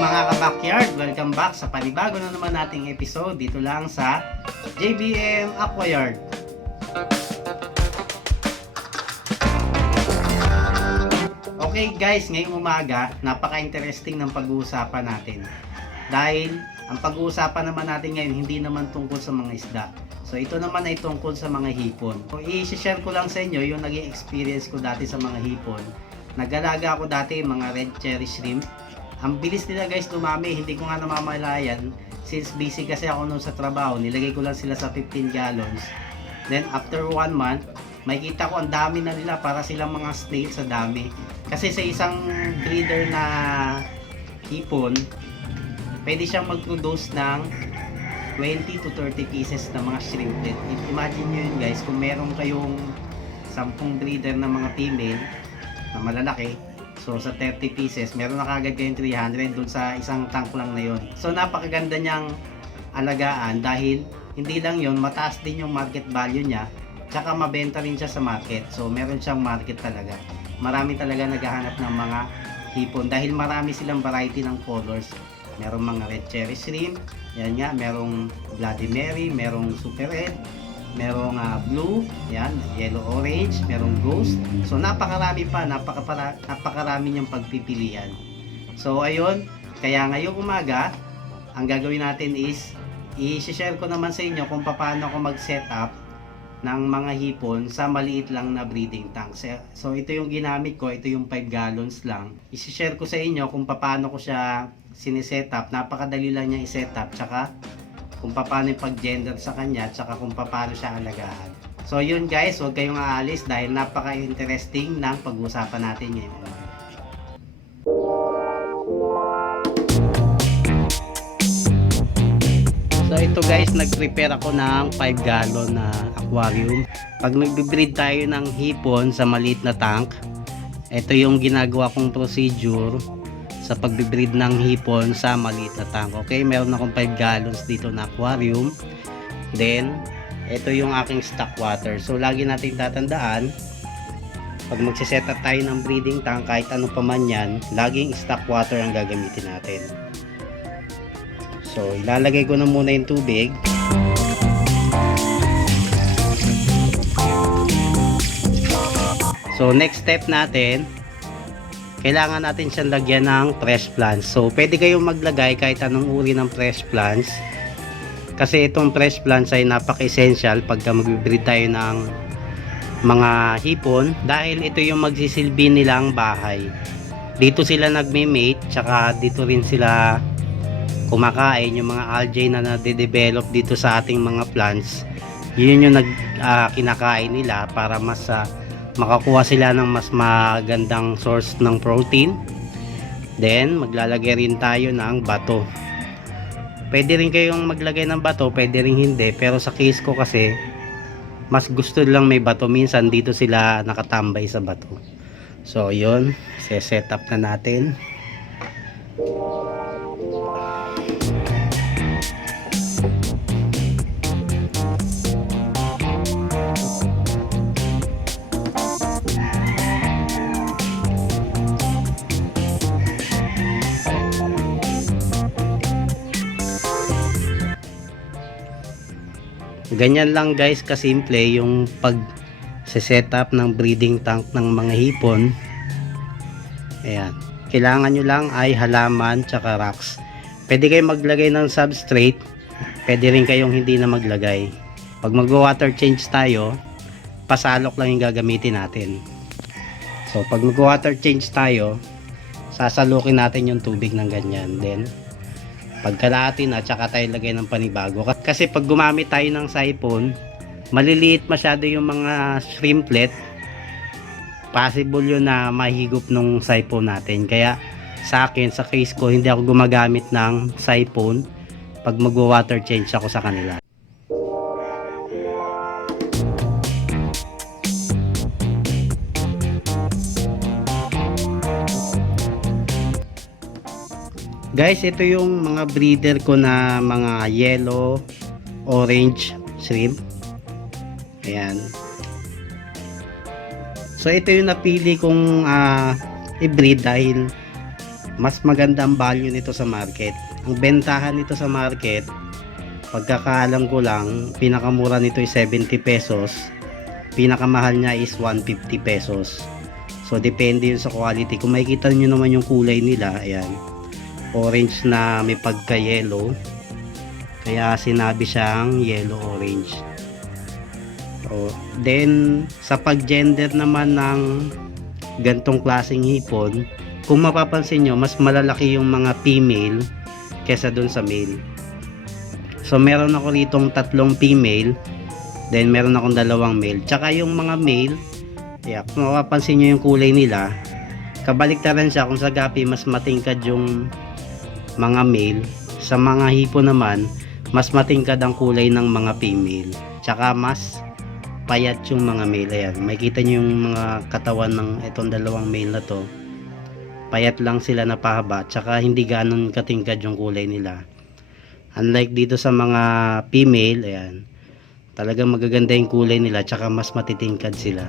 mga ka-backyard! Welcome back sa panibago na naman nating episode dito lang sa JBM Aquayard. Okay guys, ngayong umaga, napaka-interesting ng pag-uusapan natin. Dahil ang pag-uusapan naman natin ngayon hindi naman tungkol sa mga isda. So ito naman ay tungkol sa mga hipon. So i-share ko lang sa inyo yung naging experience ko dati sa mga hipon. Nag-alaga ako dati mga red cherry shrimp. Ang bilis nila guys dumami, hindi ko nga namamalayan since busy kasi ako noon sa trabaho. Nilagay ko lang sila sa 15 gallons. Then after 1 month, makikita ko ang dami na nila, para silang mga snail sa dami. Kasi sa isang breeder na hipon, pwede siyang mag-produce ng 20 to 30 pieces na mga shrimplet. Imagine nyo yun guys, kung meron kayong 10 breeder na mga female na malalaki, so sa 30 pieces, meron na kagad kayong 300 dun sa isang tank lang na yun. So napakaganda niyang alagaan dahil hindi lang yun, mataas din yung market value niya, tsaka mabenta rin siya sa market. So meron siyang market talaga. Marami talaga naghahanap ng mga hipon dahil marami silang variety ng colors. Merong mga red cherry shrimp, yan nga, merong Bloody Mary, merong super red, merong blue, yan, yellow orange, merong ghost. So napakarami pa, napakarami niyang pagpipilian. So ayun, kaya ngayong umaga, ang gagawin natin is i-share ko naman sa inyo kung paano ako mag-setup ng mga hipon sa maliit lang na breeding tank. So ito yung ginamit ko, ito yung 5 gallons lang. I-share ko sa inyo kung paano ko siya sinisetup. Napakadali lang niya i-setup, tsaka kung paano yung pag-gender sa kanya, tsaka kung paano siya alagaan. So yun guys, huwag kayong aalis dahil napaka-interesting ng pag-uusapan natin ngayon. So ito guys, nag-prepare ako ng 5 gallon na aquarium. Pag nagbe-breed tayo ng hipon sa maliit na tank, ito yung ginagawa kong procedure sa pagbe-breed ng hipon sa maliit na tank. Okay, meron akong 5 gallons dito na aquarium. Then, ito yung aking stock water. So, lagi natin tatandaan, pag magsiset up tayo ng breeding tank, kahit ano pa man yan, laging stock water ang gagamitin natin. So, ilalagay ko na muna yung tubig. So, next step natin, kailangan natin siyang lagyan ng fresh plants. So, pwede kayong maglagay kahit anong uri ng fresh plants. Kasi itong fresh plants ay napaka-essential pagka mag-breed tayo ng mga hipon. Dahil ito yung magsisilbi nilang bahay. Dito sila nagme-mate, tsaka dito rin sila kumakain. Yung mga algae na nade-develop dito sa ating mga plants, yun yung kinakain nila para mas makakuha sila ng mas magandang source ng protein. Then maglalagay rin tayo ng bato. Pwede rin kayong maglagay ng bato, pwede rin hindi, pero sa case ko kasi mas gusto lang may bato. Minsan dito sila nakatambay sa bato. So yun, set up na natin. Ganyan lang guys kasimple yung pag setup ng breeding tank ng mga hipon. Ayan, kailangan nyo lang ay halaman tsaka rocks. Pwede kayong maglagay ng substrate, pwede rin kayong hindi na maglagay. Pag mag-water change tayo, pasalok lang yung gagamitin natin. So pag mag-water change tayo, sasalukin natin yung tubig ng ganyan. Then pagkalahati na, tsaka tayo lagay ng panibago. Kasi pag gumamit tayo ng siphon, maliliit masyado yung mga shrimplet, possible yun na mahigop nung siphon natin. Kaya sa akin, sa case ko, hindi ako gumagamit ng siphon pag mag-water change ako sa kanila. Guys, ito yung mga breeder ko na mga yellow, orange shrimp. Ayan. So ito yung napili kong i-breed dahil mas maganda ang value nito sa market. Ang bentahan nito sa market, pagkakaalam ko lang, pinakamura nito is 70 pesos, pinakamahal niya is 150 pesos. So depende yun sa quality. Kung makikita nyo naman yung kulay nila, ayan, orange na may pagka yellow, kaya sinabi siyang yellow orange. So, then sa pag gender naman ng gantong klaseng hipon, kung mapapansin nyo, mas malalaki yung mga female kesa dun sa male. So meron ako ritong 3 female, then meron akong 2 male. Tsaka yung mga male, yeah, kung mapapansin nyo yung kulay nila, kabaliktaran siya. Kung sa gapi mas matingkad yung mga male, sa mga hipon naman mas matingkad ang kulay ng mga female, tsaka mas payat yung mga male. Ayan, makikita nyo yung mga katawan ng itong 2 male na to, payat lang sila na pahaba, tsaka hindi ganun katingkad yung kulay nila. Unlike dito sa mga female, ayan, talagang magaganda yung kulay nila, tsaka mas matitingkad sila.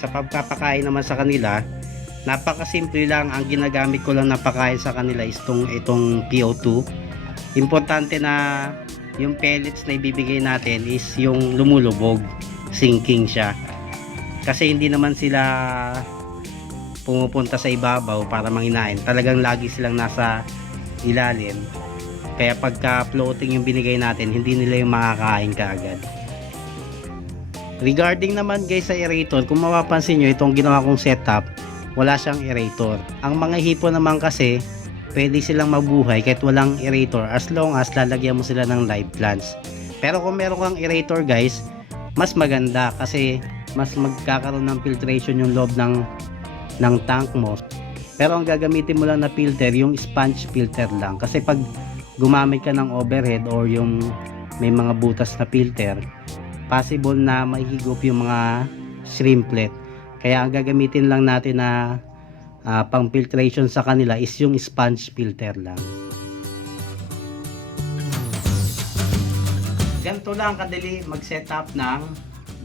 Sa pagpapakain naman sa kanila, napakasimple lang. Ang ginagamit ko lang na pakain sa kanila is itong PO2. Importante na yung pellets na ibibigay natin is yung lumulubog, sinking siya, kasi hindi naman sila pumupunta sa ibabaw para manginain. Talagang lagi silang nasa ilalim, kaya pagka floating yung binigay natin, hindi nila yung makakain kaagad. Regarding naman guys sa aerator, kung mapapansin nyo, itong ginawa kong setup, wala siyang aerator. Ang mga hipon naman kasi, pwede silang mabuhay kahit walang aerator, as long as lalagyan mo sila ng live plants. Pero kung meron kang aerator guys, mas maganda, kasi mas magkakaroon ng filtration yung loob ng tank mo. Pero ang gagamitin mo lang na filter, yung sponge filter lang, kasi pag gumamit ka ng overhead or yung may mga butas na filter, possible na mahigop yung mga shrimplet. Kaya ang gagamitin lang natin na pang filtration sa kanila is yung sponge filter lang. Ganito lang kadali mag setup ng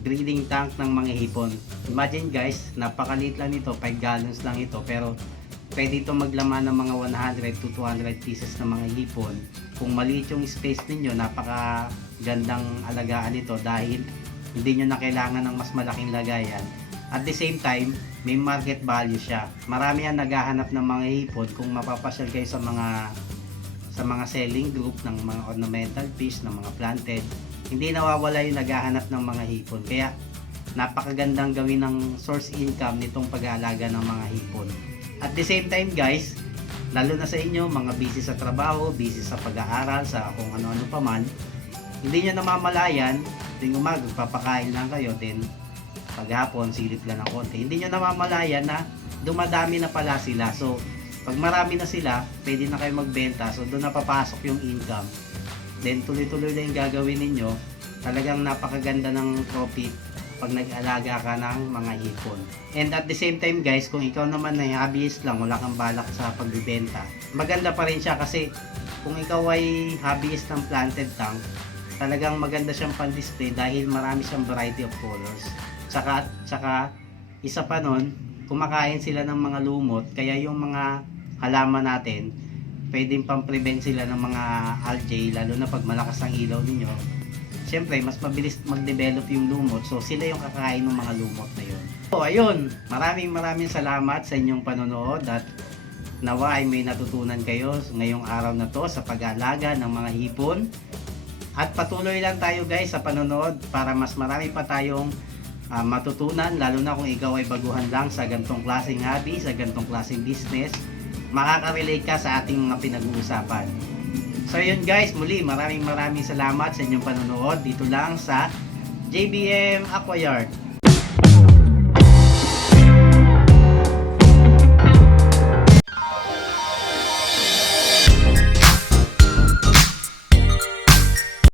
breeding tank ng mga hipon. Imagine guys, napakaliit lang nito, 5 gallons lang ito, pero pwede ito maglaman ng mga 100 to 200 pieces ng mga hipon. Kung maliit yung space ninyo, napaka gandang alagaan ito dahil hindi nyo na kailangan ng mas malaking lagayan. At the same time, may market value siya. Marami ang naghahanap ng mga hipon. Kung mapapasyal kayo sa mga selling group ng mga ornamental fish, ng mga planted, hindi nawawala yung naghahanap ng mga hipon. Kaya napakagandang gawin ng source income nitong pag-aalaga ng mga hipon. At the same time guys, lalo na sa inyo, mga busy sa trabaho, busy sa pag-aaral, sa kung ano-ano pa man, hindi nyo namamalayan, tuwing umaga papakain lang kayo, then paghapon silip lang ng konti. Hindi nyo namamalayan na dumadami na pala sila. So pag marami na sila, pwede na kayo magbenta. So doon na papasok yung income. Then tuloy-tuloy na yung gagawin ninyo. Talagang napakaganda ng profit pag nag-alaga ka ng mga hipon. And at the same time guys, kung ikaw naman ay hobbyist lang, wala kang balak sa pagbibenta, maganda pa rin siya, kasi kung ikaw ay hobbyist ng planted tank, talagang maganda siyang pan-display dahil marami siyang variety of colors. Tsaka isa pa nun, kumakain sila ng mga lumot, kaya yung mga halaman natin, pwedeng pang-prevent sila ng mga algae, lalo na pag malakas ang ilaw ninyo. Siyempre, mas mabilis mag-develop yung lumot, so sila yung kakain ng mga lumot na yun. So ayun, maraming salamat sa inyong panonood, at nawa ay may natutunan kayo ngayong araw na to sa pag-aalaga ng mga hipon. At patuloy lang tayo guys sa panonood para mas marami pa tayong matutunan, lalo na kung ikaw ay baguhan lang sa gantong klaseng hobby, sa gantong klaseng business, makaka-relate ka sa ating mga pinag-uusapan. So yun guys, muli maraming salamat sa inyong panonood dito lang sa JBM Aquayard.